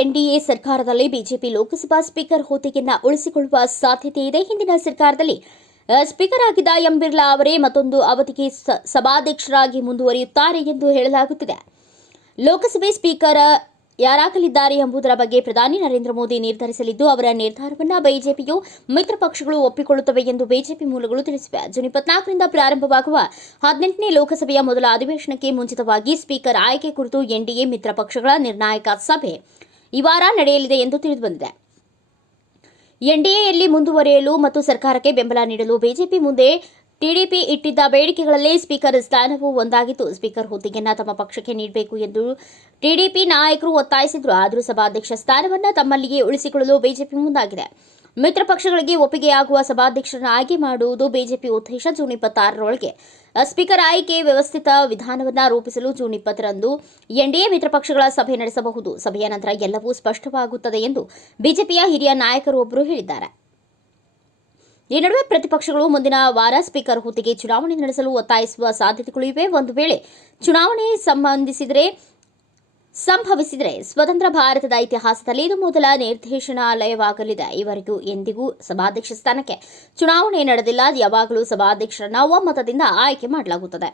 NDA ಸರ್ಕಾರದಲ್ಲಿ BJP Lok Sabha speaker ಹುದ್ದೆಯನ್ನ ಉಳಿಸಿಕೊಳ್ಳುವ ಸಾಧ್ಯತೆ ಇದೆ. ಹಿಂದಿನ ಸರ್ಕಾರದಲ್ಲಿ ಸ್ಪೀಕರ್ ಆಗಿದ್ದ ಎಂ ಬಿರ್ಲಾ ಅವರೇ ಮತ್ತೊಂದು ಅವಧಿಗೆ ಸಭಾಧ್ಯಕ್ಷರಾಗಿ ಮುಂದುವರಿಯುತ್ತಾರೆ ಎಂದು ಹೇಳಲಾಗುತ್ತಿದೆ. ಲೋಕಸಭೆ ಸ್ಪೀಕರ್ ಯಾರಾಗಲಿದ್ದಾರೆ ಎಂಬುದರ ಬಗ್ಗೆ ಪ್ರಧಾನಿ ನರೇಂದ್ರ ಮೋದಿ ನಿರ್ಧರಿಸಲಿದ್ದು, ಅವರ ನಿರ್ಧಾರವನ್ನು ಬಿಜೆಪಿಯು ಮಿತ್ರ ಪಕ್ಷಗಳು ಒಪ್ಪಿಕೊಳ್ಳುತ್ತವೆ ಎಂದು ಬಿಜೆಪಿ ಮೂಲಗಳು ತಿಳಿಸಿವೆ. ಜೂನ್ ಇಪ್ಪತ್ನಾಲ್ಕರಿಂದ ಪ್ರಾರಂಭವಾಗುವ ಹದಿನೆಂಟನೇ ಲೋಕಸಭೆಯ ಮೊದಲ ಅಧಿವೇಶನಕ್ಕೆ ಮುಂಚಿತವಾಗಿ ಸ್ಪೀಕರ್ ಆಯ್ಕೆ ಕುರಿತು ಎನ್ಡಿಎ ಮಿತ್ರ ಪಕ್ಷಗಳ ನಿರ್ಣಾಯಕ ಸಭೆ ಈ ವಾರ ನಡೆಯಲಿದೆ ಎಂದು ತಿಳಿದುಬಂದಿದೆ. ಎನ್ಡಿಎಯಲ್ಲಿ ಮುಂದುವರಿಯಲು ಮತ್ತು ಸರ್ಕಾರಕ್ಕೆ ಬೆಂಬಲ ನೀಡಲು ಬಿಜೆಪಿ ಮುಂದೆ ಟಿಡಿಪಿ ಇಟ್ಟಿದ್ದ ಬೇಡಿಕೆಗಳಲ್ಲಿ ಸ್ಪೀಕರ್ ಸ್ಥಾನವೂ ಒಂದಾಗಿತ್ತು. ಸ್ಪೀಕರ್ ಹುದ್ದೆಯನ್ನ ತಮ್ಮ ಪಕ್ಷಕ್ಕೆ ನೀಡಬೇಕು ಎಂದು ಟಿಡಿಪಿ ನಾಯಕರು ಒತ್ತಾಯಿಸಿದ್ರು. ಆದರೂ ಸಭಾಧ್ಯಕ್ಷ ಸ್ಥಾನವನ್ನ ತಮ್ಮಲ್ಲಿಯೇ ಉಳಿಸಿಕೊಳ್ಳಲು ಬಿಜೆಪಿ ಮುಂದಾಗಿದೆ. ಮಿತ್ರ ಪಕ್ಷಗಳಿಗೆ ಒಪ್ಪಿಗೆಯಾಗುವ ಸಭಾಧ್ಯಕ್ಷರನ್ನು ಆಯ್ಕೆ ಮಾಡುವುದು ಬಿಜೆಪಿ ಉದ್ದೇಶ. ಜೂನ್ ಇಪ್ಪತ್ತಾರರೊಳಗೆ ಸ್ಪೀಕರ್ ಆಯ್ಕೆ ವ್ಯವಸ್ಥಿತ ವಿಧಾನವನ್ನು ರೂಪಿಸಲು ಜೂನ್ ಇಪ್ಪತ್ತರಂದು ಎನ್ಡಿಎ ಮಿತ್ರ ಪಕ್ಷಗಳ ಸಭೆ ನಡೆಸಬಹುದು. ಸಭೆಯ ನಂತರ ಎಲ್ಲವೂ ಸ್ಪಷ್ಟವಾಗುತ್ತದೆ ಎಂದು ಬಿಜೆಪಿಯ ಹಿರಿಯ ನಾಯಕರೊಬ್ಬರು ಹೇಳಿದ್ದಾರೆ. ಈ ನಡುವೆ ಪ್ರತಿಪಕ್ಷಗಳು ಮುಂದಿನ ವಾರ ಸ್ಪೀಕರ್ ಹುದ್ದೆಗೆ ಚುನಾವಣೆ ನಡೆಸಲು ಒತ್ತಾಯಿಸುವ ಸಾಧ್ಯತೆಗಳು ಇವೆ. ಒಂದು ವೇಳೆ ಚುನಾವಣೆ ಸಂಬಂಧಿಸಿದರೆ, ಸಂಭವಿಸಿದರೆ ಸ್ವತಂತ್ರ ಭಾರತದ ಇತಿಹಾಸದಲ್ಲಿ ಇದು ಮೊದಲ ನಿರ್ದೇಶನಾಲಯವಾಗಲಿದೆ. ಈವರೆಗೂ ಎಂದಿಗೂ ಸಭಾಧ್ಯಕ್ಷ ಸ್ಥಾನಕ್ಕೆ ಚುನಾವಣೆ ನಡೆದಿಲ್ಲ. ಯಾವಾಗಲೂ ಸಭಾಧ್ಯಕ್ಷರನ್ನ ಒಮ್ಮತದಿಂದ ಆಯ್ಕೆ ಮಾಡಲಾಗುತ್ತದೆ.